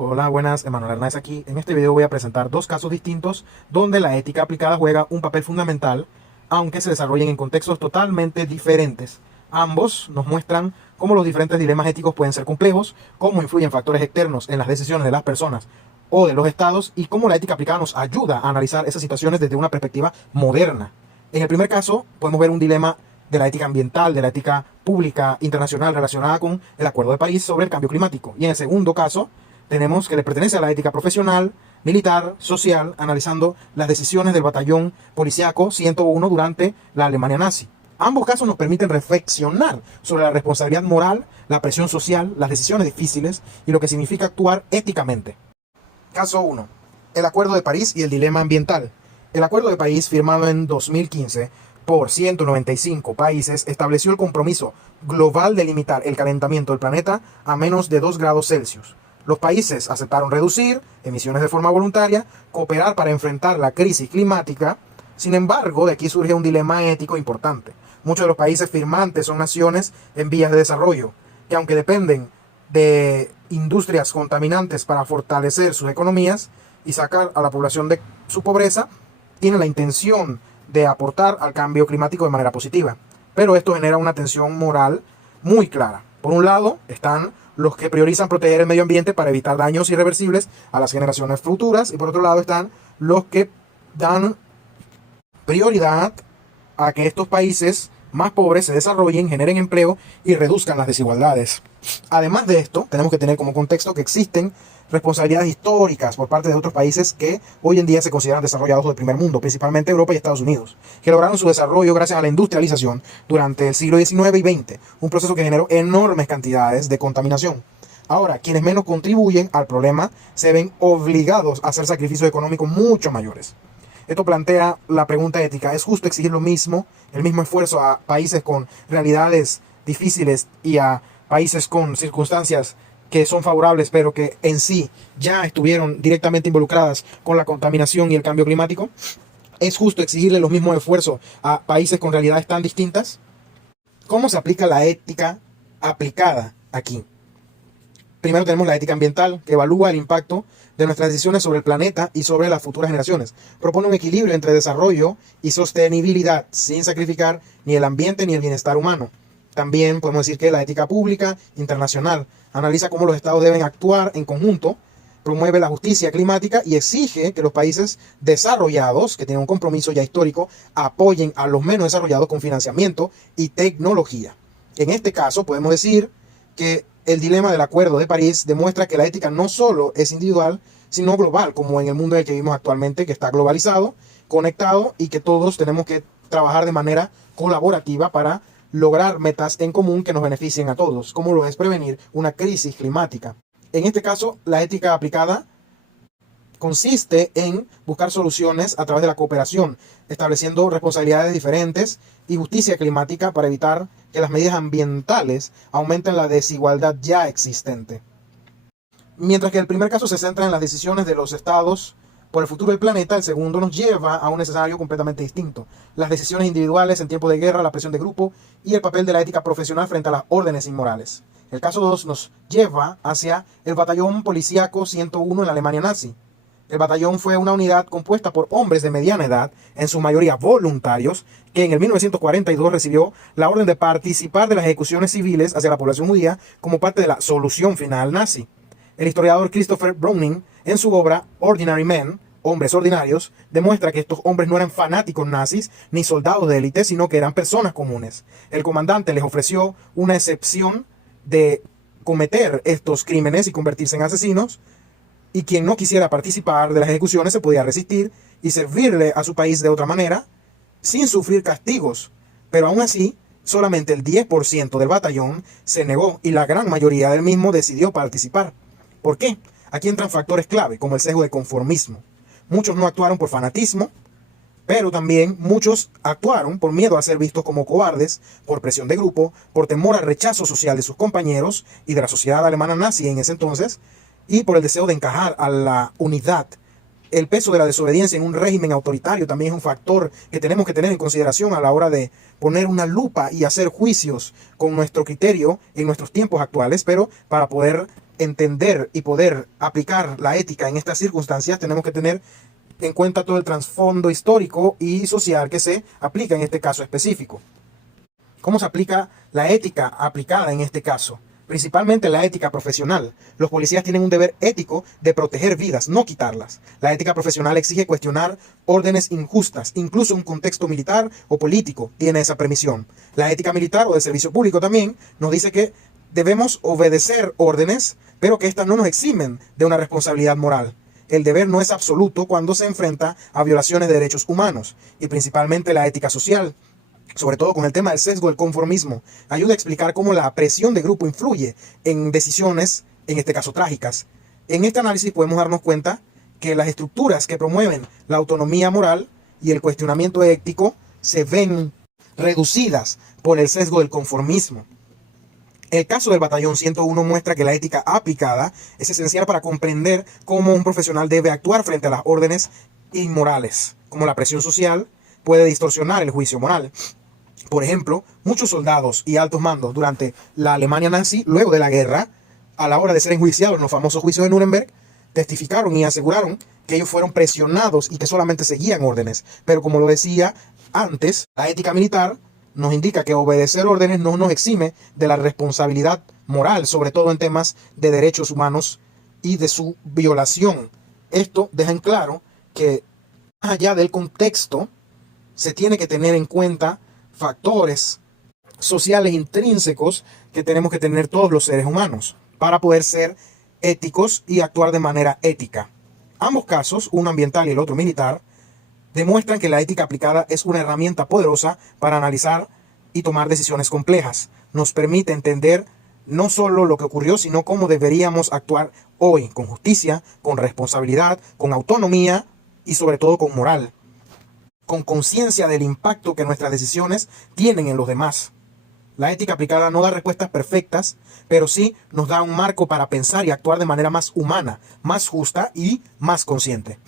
Hola, buenas, Emanuel Hernández aquí. En este video voy a presentar dos casos distintos donde la ética aplicada juega un papel fundamental, aunque se desarrollen en contextos totalmente diferentes. Ambos nos muestran cómo los diferentes dilemas éticos pueden ser complejos, cómo influyen factores externos en las decisiones de las personas o de los estados y cómo la ética aplicada nos ayuda a analizar esas situaciones desde una perspectiva moderna. En el primer caso, podemos ver un dilema de la ética ambiental, de la ética pública internacional relacionada con el Acuerdo de París sobre el cambio climático. Y en el segundo caso, tenemos que le pertenece a la ética profesional, militar, social, analizando las decisiones del batallón policíaco 101 durante la Alemania nazi. Ambos casos nos permiten reflexionar sobre la responsabilidad moral, la presión social, las decisiones difíciles y lo que significa actuar éticamente. Caso 1. El Acuerdo de París y el dilema ambiental. El Acuerdo de París, firmado en 2015 por 195 países, estableció el compromiso global de limitar el calentamiento del planeta a menos de 2 grados Celsius. Los países aceptaron reducir emisiones de forma voluntaria, cooperar para enfrentar la crisis climática. Sin embargo, de aquí surge un dilema ético importante. Muchos de los países firmantes son naciones en vías de desarrollo, que aunque dependen de industrias contaminantes para fortalecer sus economías y sacar a la población de su pobreza, tienen la intención de aportar al cambio climático de manera positiva. Pero esto genera una tensión moral muy clara. Por un lado, están los que priorizan proteger el medio ambiente para evitar daños irreversibles a las generaciones futuras, y por otro lado están los que dan prioridad a que estos países más pobres se desarrollen, generen empleo y reduzcan las desigualdades. Además de esto, tenemos que tener como contexto que existen responsabilidades históricas por parte de otros países que hoy en día se consideran desarrollados del primer mundo, principalmente Europa y Estados Unidos, que lograron su desarrollo gracias a la industrialización durante el siglo XIX y XX, un proceso que generó enormes cantidades de contaminación. Ahora, quienes menos contribuyen al problema se ven obligados a hacer sacrificios económicos mucho mayores. Esto plantea la pregunta ética: ¿es justo exigir lo mismo, el mismo esfuerzo a países con realidades difíciles y a países con circunstancias que son favorables, pero que en sí ya estuvieron directamente involucradas con la contaminación y el cambio climático? ¿Es justo exigirle los mismos esfuerzos a países con realidades tan distintas? ¿Cómo se aplica la ética aplicada aquí? Primero tenemos la ética ambiental, que evalúa el impacto de nuestras decisiones sobre el planeta y sobre las futuras generaciones. Propone un equilibrio entre desarrollo y sostenibilidad, sin sacrificar ni el ambiente ni el bienestar humano. También podemos decir que la ética pública internacional analiza cómo los estados deben actuar en conjunto, promueve la justicia climática y exige que los países desarrollados, que tienen un compromiso ya histórico, apoyen a los menos desarrollados con financiamiento y tecnología. En este caso podemos decir que el dilema del Acuerdo de París demuestra que la ética no solo es individual, sino global, como en el mundo en el que vivimos actualmente, que está globalizado, conectado, y que todos tenemos que trabajar de manera colaborativa para lograr metas en común que nos beneficien a todos, como lo es prevenir una crisis climática. En este caso, la ética aplicada consiste en buscar soluciones a través de la cooperación, estableciendo responsabilidades diferentes y justicia climática para evitar que las medidas ambientales aumenten la desigualdad ya existente. Mientras que el primer caso se centra en las decisiones de los estados por el futuro del planeta, el segundo nos lleva a un escenario completamente distinto: las decisiones individuales en tiempo de guerra, la presión de grupo y el papel de la ética profesional frente a las órdenes inmorales. El caso 2 nos lleva hacia el batallón policíaco 101 en la Alemania nazi. El batallón fue una unidad compuesta por hombres de mediana edad, en su mayoría voluntarios, que en el 1942 recibió la orden de participar de las ejecuciones civiles hacia la población judía como parte de la solución final nazi. El historiador Christopher Browning, en su obra Ordinary Men, Hombres Ordinarios, demuestra que estos hombres no eran fanáticos nazis ni soldados de élite, sino que eran personas comunes. El comandante les ofreció una excepción de cometer estos crímenes y convertirse en asesinos, y quien no quisiera participar de las ejecuciones se podía resistir y servirle a su país de otra manera sin sufrir castigos. Pero aún así, solamente el 10% del batallón se negó y la gran mayoría del mismo decidió participar. ¿Por qué? Aquí entran factores clave, como el sesgo de conformismo. Muchos no actuaron por fanatismo, pero también muchos actuaron por miedo a ser vistos como cobardes, por presión de grupo, por temor al rechazo social de sus compañeros y de la sociedad alemana nazi en ese entonces, y por el deseo de encajar a la unidad. El peso de la desobediencia en un régimen autoritario también es un factor que tenemos que tener en consideración a la hora de poner una lupa y hacer juicios con nuestro criterio en nuestros tiempos actuales, pero para poder entender y poder aplicar la ética en estas circunstancias, tenemos que tener en cuenta todo el trasfondo histórico y social que se aplica en este caso específico. ¿Cómo se aplica la ética aplicada en este caso? Principalmente la ética profesional. Los policías tienen un deber ético de proteger vidas, no quitarlas. La ética profesional exige cuestionar órdenes injustas, incluso un contexto militar o político tiene esa permisión. La ética militar o de servicio público también nos dice que debemos obedecer órdenes, pero que éstas no nos eximen de una responsabilidad moral. El deber no es absoluto cuando se enfrenta a violaciones de derechos humanos, y principalmente la ética social, sobre todo con el tema del sesgo del conformismo, ayuda a explicar cómo la presión de grupo influye en decisiones, en este caso trágicas. En este análisis podemos darnos cuenta que las estructuras que promueven la autonomía moral y el cuestionamiento ético se ven reducidas por el sesgo del conformismo. El caso del Batallón 101 muestra que la ética aplicada es esencial para comprender cómo un profesional debe actuar frente a las órdenes inmorales, como la presión social puede distorsionar el juicio moral. Por ejemplo, muchos soldados y altos mandos durante la Alemania nazi, luego de la guerra, a la hora de ser enjuiciados en los famosos juicios de Nuremberg, testificaron y aseguraron que ellos fueron presionados y que solamente seguían órdenes. Pero como lo decía antes, la ética militar nos indica que obedecer órdenes no nos exime de la responsabilidad moral, sobre todo en temas de derechos humanos y de su violación. Esto deja en claro que, más allá del contexto, se tiene que tener en cuenta factores sociales intrínsecos que tenemos que tener todos los seres humanos para poder ser éticos y actuar de manera ética. Ambos casos, uno ambiental y el otro militar, demuestran que la ética aplicada es una herramienta poderosa para analizar y tomar decisiones complejas. Nos permite entender no solo lo que ocurrió, sino cómo deberíamos actuar hoy, con justicia, con responsabilidad, con autonomía y sobre todo con moral, con conciencia del impacto que nuestras decisiones tienen en los demás. La ética aplicada no da respuestas perfectas, pero sí nos da un marco para pensar y actuar de manera más humana, más justa y más consciente.